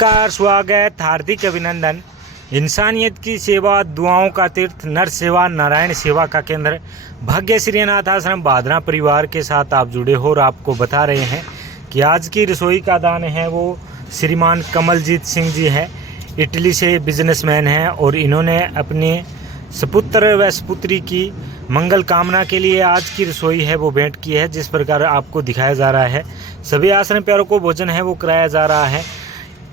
नमस्कार, स्वागत, हार्दिक अभिनंदन। इंसानियत की सेवा, दुआओं का तीर्थ, नर सेवा, नारायण सेवा का केंद्र भाग्यश्री अनाथ आश्रम बादरा परिवार के साथ आप जुड़े हो और आपको बता रहे हैं कि आज की रसोई का दान है वो श्रीमान कमलजीत सिंह जी है। इटली से बिजनेसमैन हैं और इन्होंने अपने सपुत्र व सपुत्री की मंगल कामना के लिए आज की रसोई है वो भेंट की है। जिस प्रकार आपको दिखाया जा रहा है, सभी आश्रम प्यारों को भोजन है वो कराया जा रहा है।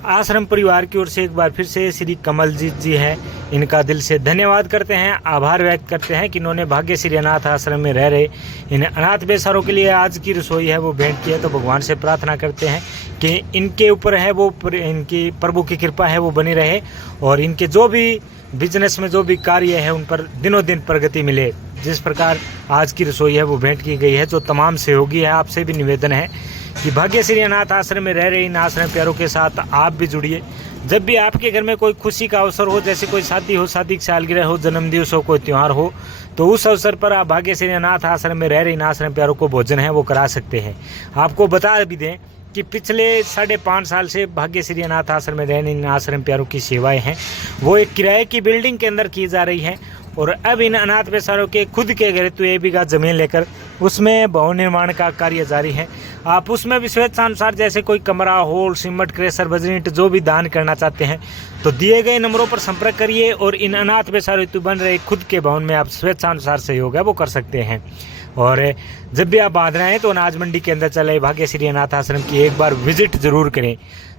आश्रम परिवार की ओर से एक बार फिर से श्री कमलजीत जी हैं, इनका दिल से धन्यवाद करते हैं, आभार व्यक्त करते हैं कि इन्होंने भाग्यश्री अनाथ आश्रम में रह रहे इन अनाथ बेसहारों के लिए आज की रसोई है वो भेंट की है। तो भगवान से प्रार्थना करते हैं कि इनके ऊपर है वो इनकी प्रभु की कृपा है वो बनी रहे और इनके जो भी बिजनेस में जो भी कार्य है उन पर दिनों दिन प्रगति मिले। जिस प्रकार आज की रसोई है वो भेंट की गई है, जो तमाम सहयोगी है आपसे भी निवेदन है कि भाग्यश्री अनाथ आश्रम में रह रहे इन आश्रम प्यारों के साथ आप भी जुड़िए। जब भी आपके घर में कोई खुशी का अवसर हो, जैसे कोई शादी हो, शादी की सालगिरह हो, जन्मदिवस हो, कोई त्यौहार हो, तो उस अवसर पर आप भाग्यश्री अनाथ आश्रम में रह रहे इन आश्रम प्यारों को भोजन है वो करा सकते हैं। आपको बता भी दें कि पिछले 5.5 साल से भाग्यश्री अनाथ आश्रम में रहने इन आश्रम प्यारों की सेवाएं हैं वो एक किराए की बिल्डिंग के अंदर की जा रही हैं और अब इन अनाथ बेसहारों के खुद के घर 2 बीघा जमीन लेकर उसमें भवन निर्माण का कार्य जारी है। आप उसमें भी स्वेच्छानुसार जैसे कोई कमरा, हॉल, सीमेंट, क्रेशर, बजरीट जो भी दान करना चाहते हैं तो दिए गए नंबरों पर संपर्क करिए और इन अनाथ बेसहारों हेतु बन रहे खुद के भवन में आप स्वेच्छानुसार सहयोग है वो कर सकते हैं। और जब भी आप बादरा हैं तो अनाज मंडी के अंदर चले भाग्यश्री अनाथ आश्रम की एक बार विजिट जरूर करें।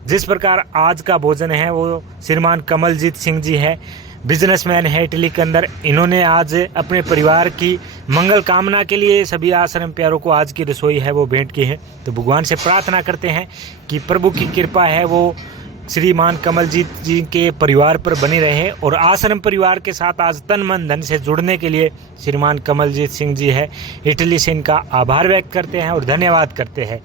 जिस प्रकार आज का भोजन है वो श्रीमान कमलजीत सिंह जी है, बिजनेसमैन है इटली के अंदर। इन्होंने आज अपने परिवार की मंगल कामना के लिए सभी आश्रम प्यारों को आज की रसोई है वो भेंट की है। तो भगवान से प्रार्थना करते हैं कि प्रभु की कृपा है वो श्रीमान कमलजीत जी के परिवार पर बनी रहे और आश्रम परिवार के साथ आज तन मन धन से जुड़ने के लिए श्रीमान कमलजीत सिंह जी है इटली से इनका आभार व्यक्त करते हैं और धन्यवाद करते हैं।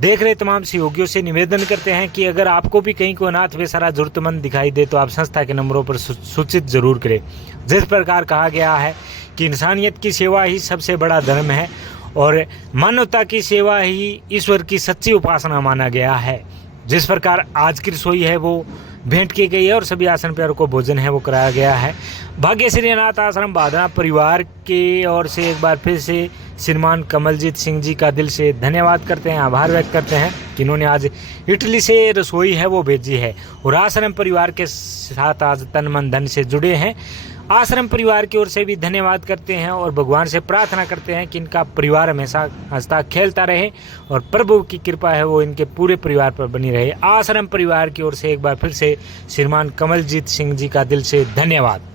देख रहे तमाम सहयोगियों से निवेदन करते हैं कि अगर आपको भी कहीं को अनाथ बेसहारा जरूरतमंद दिखाई दे तो आप संस्था के नंबरों पर सूचित जरूर करें। जिस प्रकार कहा गया है कि इंसानियत की सेवा ही सबसे बड़ा धर्म है और मानवता की सेवा ही ईश्वर की सच्ची उपासना माना गया है। जिस प्रकार आज की रसोई है वो भेंट की गई है और सभी आश्रम प्यारों को भोजन है वो कराया गया है। भाग्यश्री अनाथ आश्रम बादरा परिवार की ओर से एक बार फिर से श्रीमान कमलजीत सिंह जी का दिल से धन्यवाद करते हैं, आभार व्यक्त करते हैं कि इन्होंने आज इटली से रसोई है वो भेजी है और आश्रम परिवार के साथ आज तन मन धन से जुड़े हैं। आश्रम परिवार की ओर से भी धन्यवाद करते हैं और भगवान से प्रार्थना करते हैं कि इनका परिवार हमेशा हंसता खेलता रहे और प्रभु की कृपा है वो इनके पूरे परिवार पर बनी रहे। आश्रम परिवार की ओर से एक बार फिर से श्रीमान कमलजीत सिंह जी का दिल से धन्यवाद।